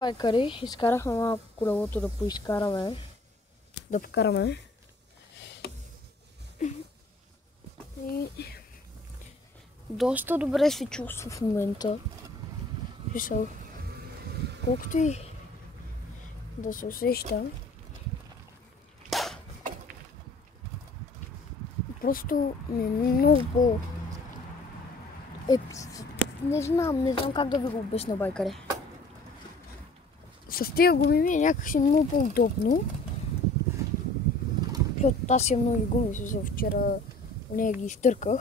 Байкари, изкарахме малко колелото да покараме. И доста добре се чувства в момента. Колкото и да се усеща, просто ми е много по... Не знам как да ви го обясня, байкари. С тия гуми ми е някакси много по-удобно. Защото аз имам нови гуми, вчера нея ги изтърках.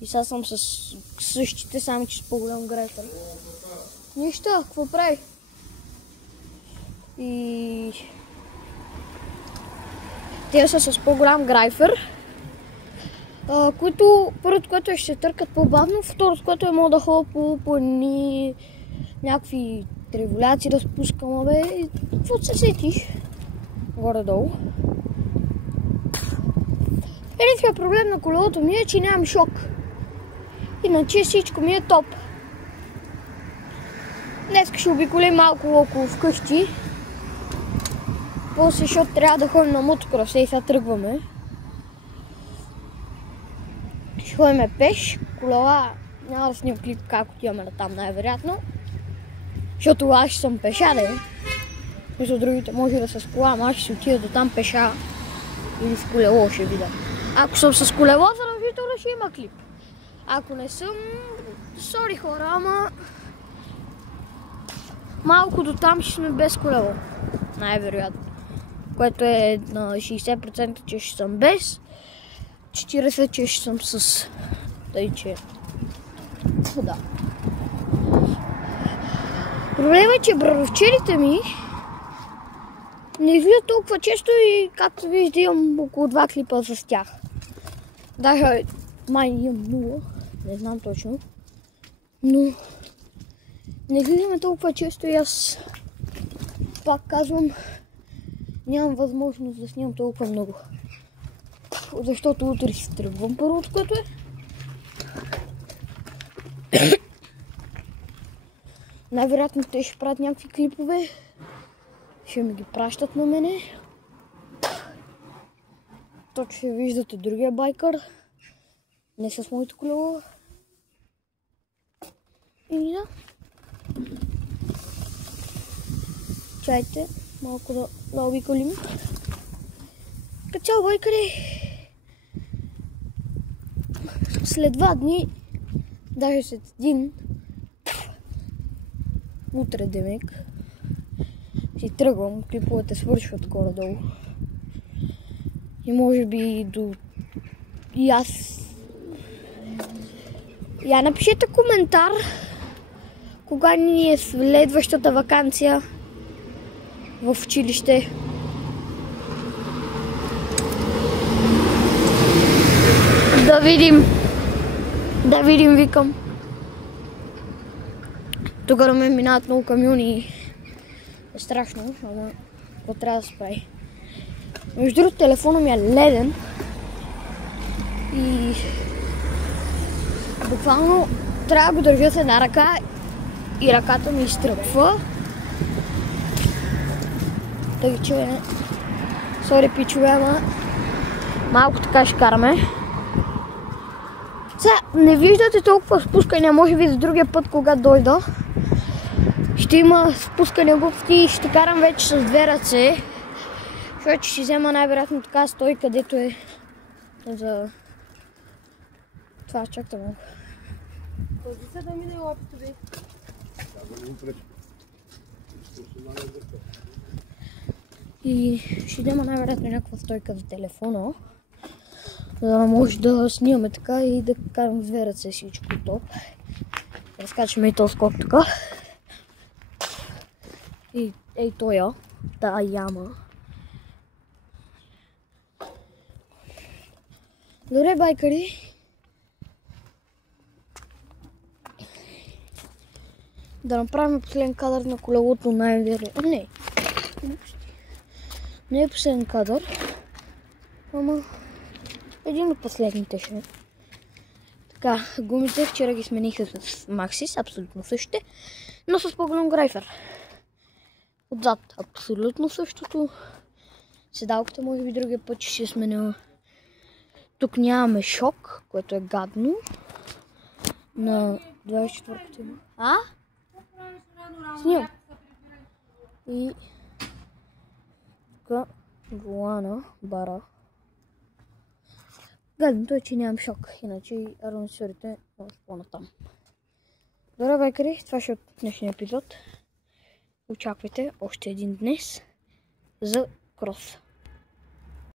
И сега съм с същите, само че с по-голям грайфер. Нищо, какво прави? И... те са с по-голям грайфер, които първото, което ще се търкат по-бавно, второто, което е мога да ходя по някакви революции да спускам, и какво се сетиш? Горе-долу. Единственият проблем на колелото ми е, че нямам шок. Иначе всичко ми е топ. Днес ще обиколим малко около вкъщи. После, защото трябва да ходим на мотокрос, и сега тръгваме. Ще ходим пеш, колела, няма да снимам клип как отиваме на там най-вероятно. Защото аз ще съм пеша, между другите може да са с кола, ама аз ще си отида до там пеша или с колело ще видя. Ако съм с колело, задължително ще има клип. Ако не съм, сори хора, ама малко до там ще сме без колело, най-вероятно. Което е на 60%, че ще съм без, 40% че ще съм с... Тъй, че... Да. Проблемът е, че брадовчерите ми не излизат толкова често и както виждате имам около 2 клипа с тях. Даже май имам 0, не знам точно, но не излизаме толкова често и аз пак казвам, нямам възможност да снимам толкова много. Защото утре си тръгвам първото, което е. Най-вероятно те ще правят някакви клипове. Ще ми ги пращат на мене. Точно ще виждате другия байкър. Не с моето колело. И да. Чайте, малко да обиколим. Като цяло, байкъри, след 2 дни, даже след 1, утре демек, си тръгвам, клиповете свършват горе-долу. И може би до... И аз... Я напишете коментар, кога ни е следващата ваканция в училище. Да видим, викам. Тук да ме минават много камиони. Е страшно, ама какво трябва да се прави. Между другото, телефона ми е леден. И буквално трябва да го държа с една ръка и ръката ми изтръпва. Тъй че, сори пичове, ама малко така ще караме. Сега не виждате толкова спускания, може би за другия път, когато дойда. Ще има спускания глупости и ще карам вече с 2 ръце. Защото ще взема най-вероятно така стой, където е за... Това, чакайте малко. Пази се да мине лапито ви. И ще взема най-вероятно някаква стойка за телефона. За да може да снимаме така и да карам с 2 ръце всичко топ. Разкачаме и този скок така. И ей тоя, тая яма. Добре, байкари. Да направим последен кадър на колелото най-вероятно. Не е последен кадър, ама един от последните ще. Така, гумите вчера ги смених с Максис, абсолютно същите, но с по-голям грайфер. Отзад абсолютно същото. Седалката може би другия път ще си е сменила. Тук нямаме шок, което е гадно. На 24-та има. Снимам. И тук волана, бара. Гадното е, че нямам шок, иначе арматурите може по-натам. Добре, байкари, това ще е от днешния епизод. Очаквайте още един днес за крос.